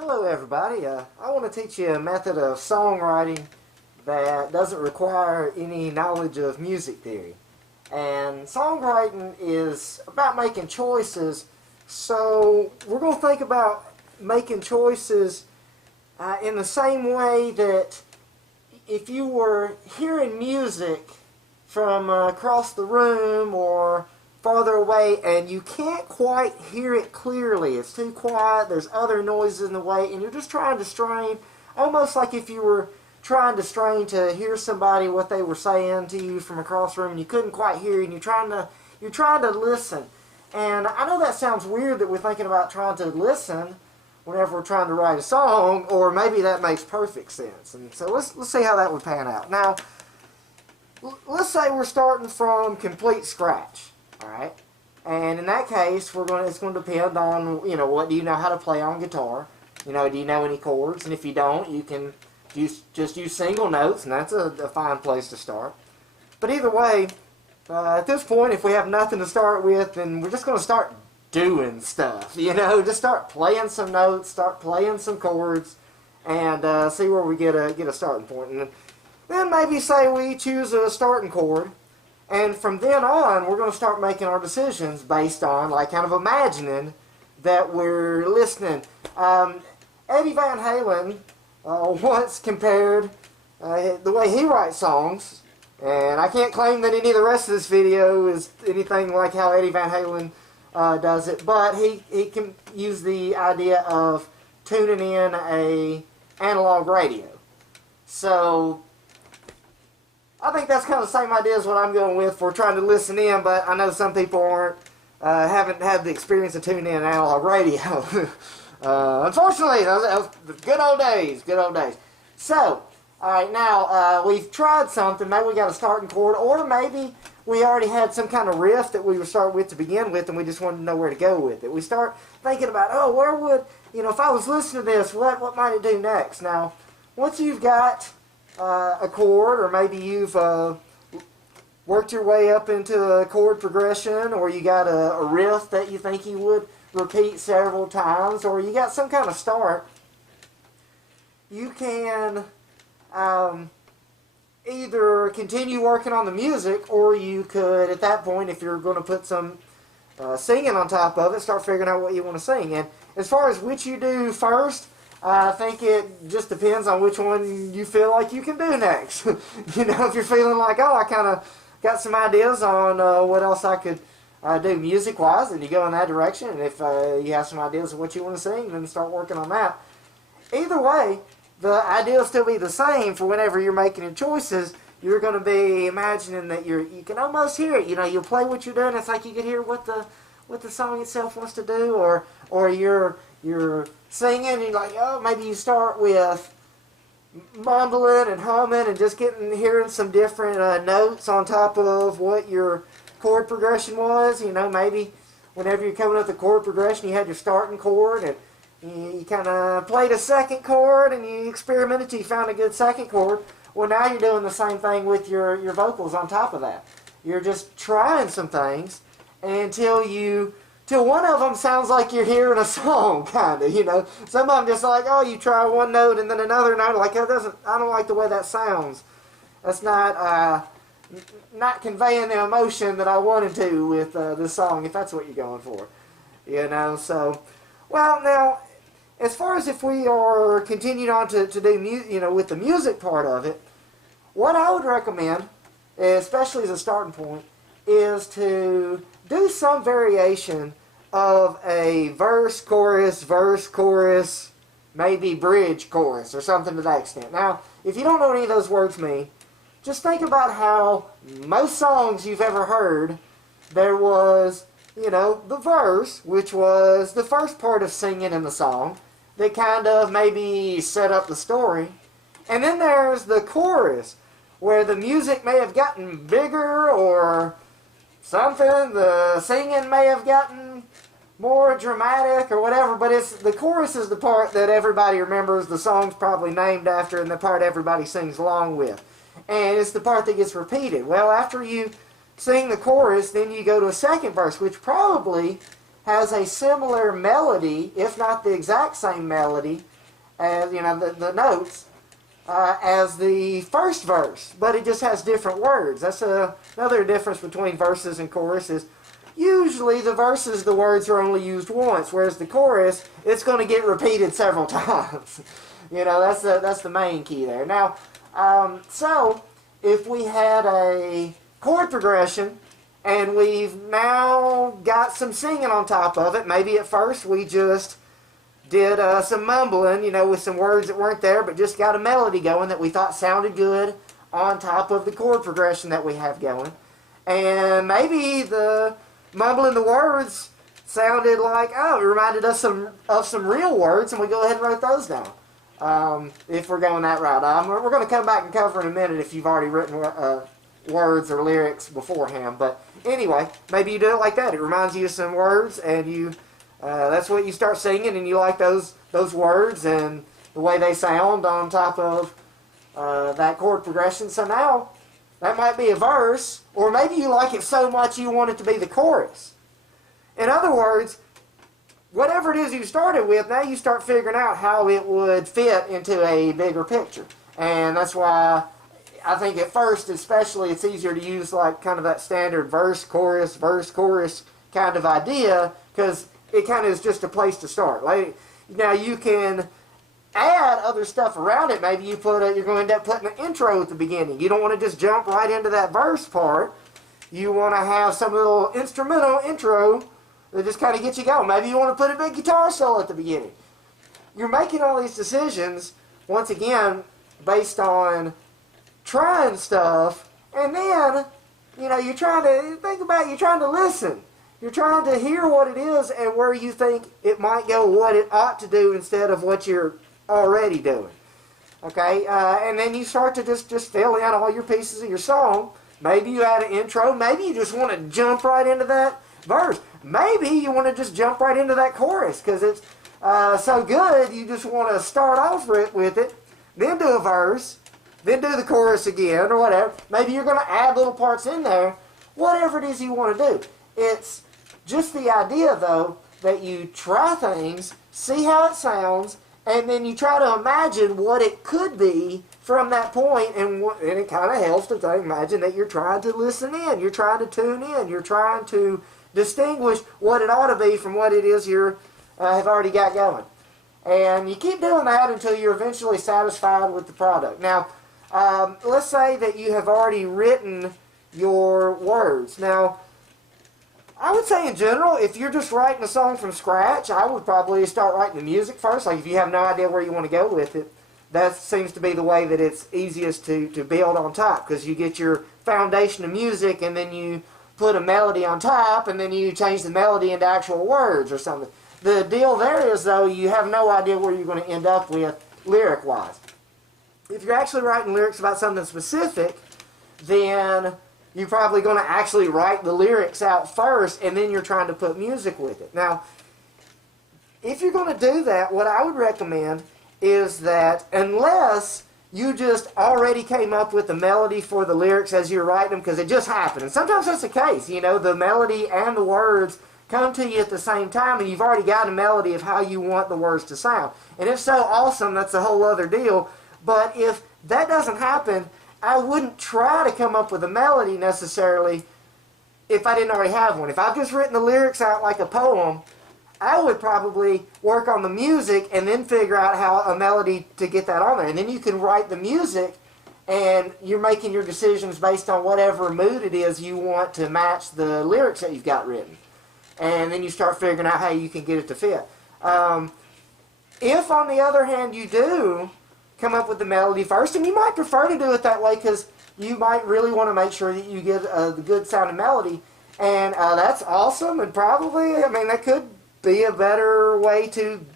Hello everybody. I want to teach you a method of songwriting that doesn't require any knowledge of music theory. And songwriting is about making choices, so we're going to think about making choices in the same way that if you were hearing music from across the room or farther away and you can't quite hear it clearly. It's too quiet, there's other noises in the way, and you're just trying to strain, almost like if you were trying to strain to hear somebody what they were saying to you from across the room and you couldn't quite hear it, and you're trying to listen. And I know that sounds weird that we're thinking about trying to listen whenever we're trying to write a song, or maybe that makes perfect sense. And so let's see how that would pan out. Now, let's say we're starting from complete scratch. Alright, and in that case, it's going to depend on, what do you know how to play on guitar? Do you know any chords? And if you don't, you can just use single notes, and that's a fine place to start. But either way, at this point, if we have nothing to start with, then we're just going to start doing stuff, just start playing some notes, start playing some chords, and see where we get a starting point. And then maybe say we choose a starting chord. And from then on, we're going to start making our decisions based on, kind of imagining that we're listening. Eddie Van Halen once compared the way he writes songs, and I can't claim that any of the rest of this video is anything like how Eddie Van Halen does it, but he can use the idea of tuning in a analog radio. So I think that's kind of the same idea as what I'm going with for trying to listen in, but I know some people haven't had the experience of tuning in an analog radio. Unfortunately, that was the good old days, So, alright, now we've tried something. Maybe we got a starting chord, or maybe we already had some kind of riff that we were starting with to begin with, and we just wanted to know where to go with it. We start thinking about, where would, if I was listening to this, what might it do next? Now, once you've got a chord, or maybe you've worked your way up into a chord progression, or you got a riff that you think you would repeat several times, or you got some kind of start, you can either continue working on the music, or you could, at that point, if you're going to put some singing on top of it, start figuring out what you want to sing. And as far as which you do first, I think it just depends on which one you feel like you can do next. If you're feeling like, I kind of got some ideas on what else I could do music-wise, then you go in that direction. And if you have some ideas of what you want to sing, then start working on that. Either way, the idea will still be the same for whenever you're making your choices. You're going to be imagining that you can almost hear it. You'll play what you're doing. It's like you can hear what the song itself wants to do, or you're singing and you're like, maybe you start with mumbling and humming and just hearing some different notes on top of what your chord progression was. Maybe whenever you're coming up with the chord progression, you had your starting chord and you kind of played a second chord and you experimented till you found a good second chord. Well, now you're doing the same thing with your vocals on top of that. You're just trying some things until one of them sounds like you're hearing a song, kind of, Some of them just like, you try one note and then another note, like, I don't like the way that sounds. That's not conveying the emotion that I wanted to with this song, if that's what you're going for. So, well, now, as far as if we are continuing on to do, with the music part of it, what I would recommend, especially as a starting point, is to do some variation of a verse, chorus, maybe bridge, chorus, or something to that extent. Now, if you don't know what any of those words mean, just think about how most songs you've ever heard, there was, the verse, which was the first part of singing in the song, that kind of maybe set up the story. And then there's the chorus, where the music may have gotten bigger or something, the singing may have gotten more dramatic or whatever, but the chorus is the part that everybody remembers, the song's probably named after, and the part everybody sings along with. And it's the part that gets repeated. Well, after you sing the chorus, then you go to a second verse, which probably has a similar melody, if not the exact same melody, as the notes, as the first verse, but it just has different words. That's another difference between verses and choruses. Usually the verses, the words are only used once, whereas the chorus, it's going to get repeated several times. That's the main key there. Now, so if we had a chord progression and we've now got some singing on top of it, maybe at first we just did some mumbling, with some words that weren't there, but just got a melody going that we thought sounded good on top of the chord progression that we have going. And maybe the mumbling the words sounded like, it reminded us of some real words, and we go ahead and wrote those down. If we're going that route. We're going to come back and cover in a minute if you've already written words or lyrics beforehand. But anyway, maybe you do it like that. It reminds you of some words, and that's what you start singing, and you like those words and the way they sound on top of that chord progression. So now, that might be a verse, or maybe you like it so much you want it to be the chorus. In other words, whatever it is you started with, now you start figuring out how it would fit into a bigger picture. And that's why I think at first, especially, it's easier to use like kind of that standard verse, chorus kind of idea, because it kind of is just a place to start. Like, now you can add other stuff around it. Maybe you're going to end up putting an intro at the beginning. You don't want to just jump right into that verse part. You want to have some little instrumental intro that just kind of gets you going. Maybe you want to put a big guitar solo at the beginning. You're making all these decisions, once again, based on trying stuff, and then, you're trying to listen. You're trying to hear what it is and where you think it might go, what it ought to do instead of what you're already doing. Okay? And then you start to just fill in all your pieces of your song. Maybe you add an intro. Maybe you just want to jump right into that verse. Maybe you want to just jump right into that chorus because it's so good you just want to start off with it, then do a verse, then do the chorus again or whatever. Maybe you're going to add little parts in there. Whatever it is you want to do. It's just the idea, though, that you try things, see how it sounds, and then you try to imagine what it could be from that point, and it kind of helps to imagine that you're trying to listen in, you're trying to tune in, you're trying to distinguish what it ought to be from what it is you have already got going. And you keep doing that until you're eventually satisfied with the product. Now, let's say that you have already written your words. Now, I would say in general, if you're just writing a song from scratch, I would probably start writing the music first. Like if you have no idea where you want to go with it, that seems to be the way that it's easiest to build on top, because you get your foundation of music and then you put a melody on top and then you change the melody into actual words or something. The deal there is, though, you have no idea where you're going to end up with lyric-wise. If you're actually writing lyrics about something specific, then you're probably going to actually write the lyrics out first, and then you're trying to put music with it. Now, if you're going to do that, what I would recommend is that unless you just already came up with the melody for the lyrics as you're writing them, because it just happened. And sometimes that's the case. The melody and the words come to you at the same time, and you've already got a melody of how you want the words to sound. And if so, awesome, that's a whole other deal. But if that doesn't happen, I wouldn't try to come up with a melody necessarily if I didn't already have one. If I've just written the lyrics out like a poem, I would probably work on the music and then figure out how a melody to get that on there. And then you can write the music, and you're making your decisions based on whatever mood it is you want to match the lyrics that you've got written. And then you start figuring out how you can get it to fit. If, on the other hand, you do come up with the melody first, and you might prefer to do it that way because you might really want to make sure that you get the good sounding melody, and that's awesome, and probably, that could be a better way to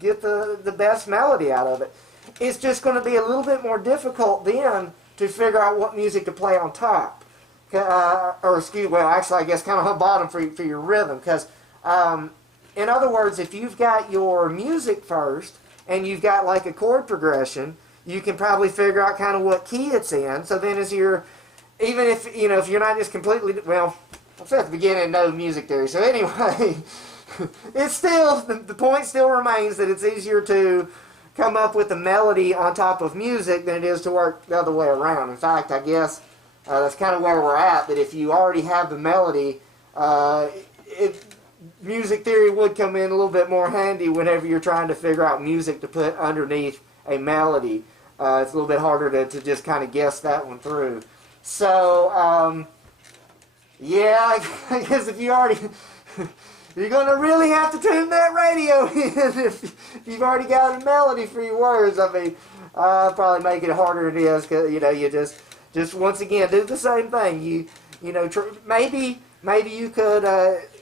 get the best melody out of it. It's just going to be a little bit more difficult then to figure out what music to play on top. I guess kind of on bottom for your rhythm, because in other words, if you've got your music first, and you've got like a chord progression, you can probably figure out kind of what key it's in. So then as you're, even if, if you're not just completely, well, I said at the beginning, no music theory. So anyway, it's still, the point still remains that it's easier to come up with a melody on top of music than it is to work the other way around. In fact, I guess that's kind of where we're at, that if you already have the melody, music theory would come in a little bit more handy whenever you're trying to figure out music to put underneath a melody. It's a little bit harder to just kind of guess that one through. So, yeah, I guess if you already... You're going to really have to tune that radio in if you've already got a melody for your words. I mean, probably make it harder than it is, because, you know, you just once again, do the same thing. You know, maybe you could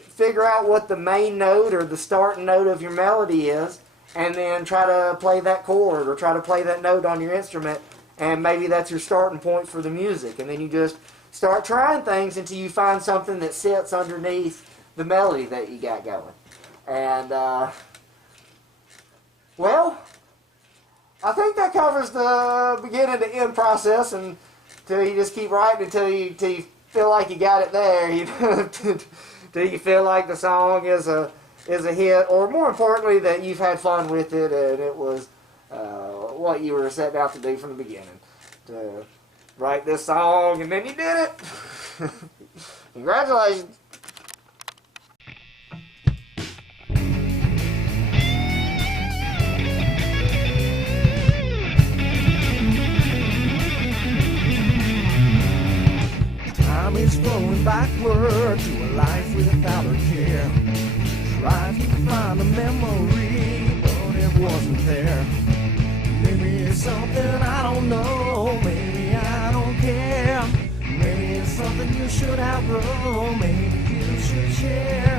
figure out what the main note or the starting note of your melody is, and then try to play that chord or try to play that note on your instrument, and maybe that's your starting point for the music. And then you just start trying things until you find something that sits underneath the melody that you got going. And, well, I think that covers the beginning to end process, and until you just keep writing until you feel like you got it there, you know, till you feel like the song is a hit, or more importantly, that you've had fun with it and it was what you were setting out to do from the beginning. To write this song and then you did it. Congratulations. Time is flowing backward to a life without a care. Tried to find a memory, but it wasn't there. Maybe it's something I don't know, maybe I don't care. Maybe it's something you should outgrow, maybe you should share.